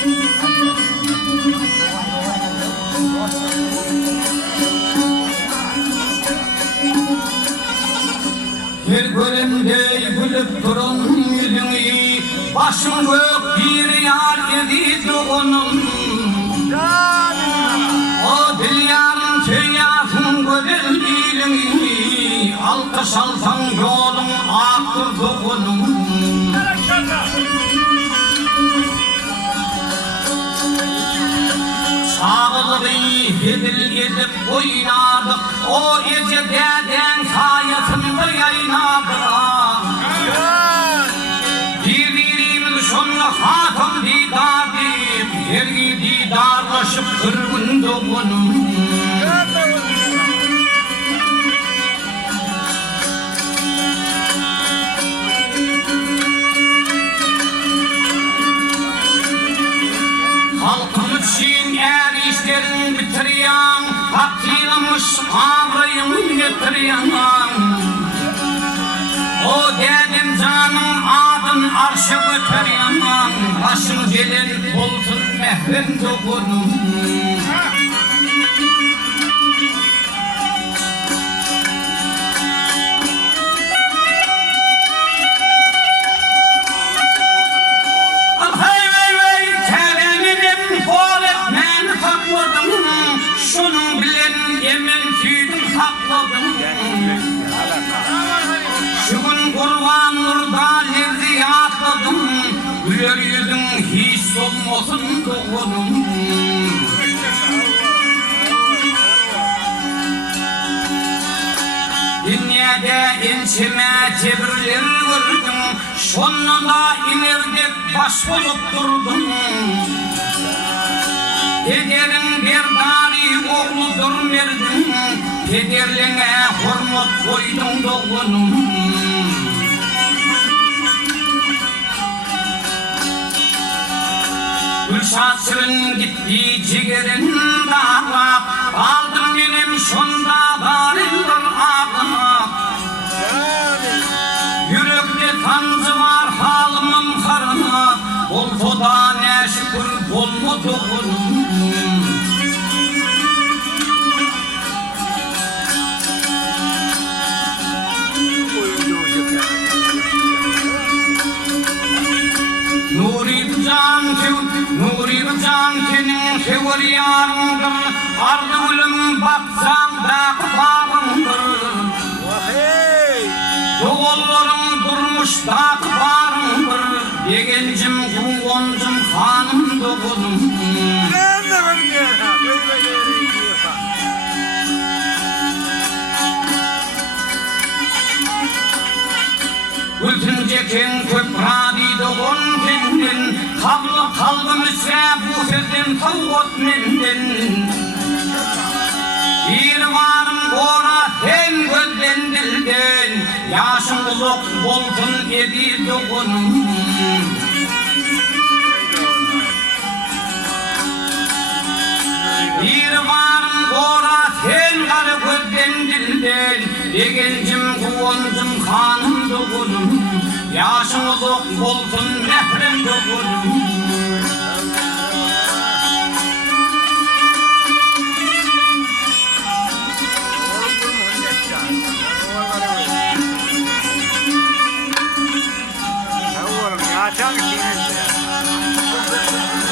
Her göremde gülüp durun yüzünü, başım gök bir yar edildi onun. O dilyarın tüyasın gözel dilini, alkış alsan yolun aktırdı onun. Sağlığı hedil edip oynadık, o ecededen sayesinde yaynadık. Birbirimiz şunu hatun didar deyip, yergi didarlaşıp kırgındı onun. Halkım için er işlerini bitiriyan, hakkıylamış ağrıyımı getiriyan. O dedim canım adın arşı götürüyan, başım gelin olsun mehrem dokunum. Şunun bilen yemin tüydüm hakladım. Şu gün kurban nurda lezzi atladım. Güler yüzün hiç solmasın doğunum. Dünyada inçime çevrilir gördüm. Şonunda inerdik baş bulup durdum. Pederin berdani oğludur merdim, pederline hurmat koydum doğunum. Gülşahsırın gitti cigerin dağlap, aldım benim şunda darılır ağlap. Yürekte tancı var halımın karına, oltuda ne şükür bolmu doğunum. Nuri can senin sever yarındır, ardı gülüm baksan da bağımdır. Doğullarım durmuş da bağımdır, yegencim kuvoncum hanım doğunum. Gültün cekin köpradi doğun kendin, kalbim ise bu sözün tavut mendin. Bir varım ora hem gözden dilden, yaşım uzak bolsun edi doğunum. Bir varım ora hem karı gözden dilden, yegencim kuvoncum hanım doğunum. Yaşım uzak bolsun mehrem doğunum.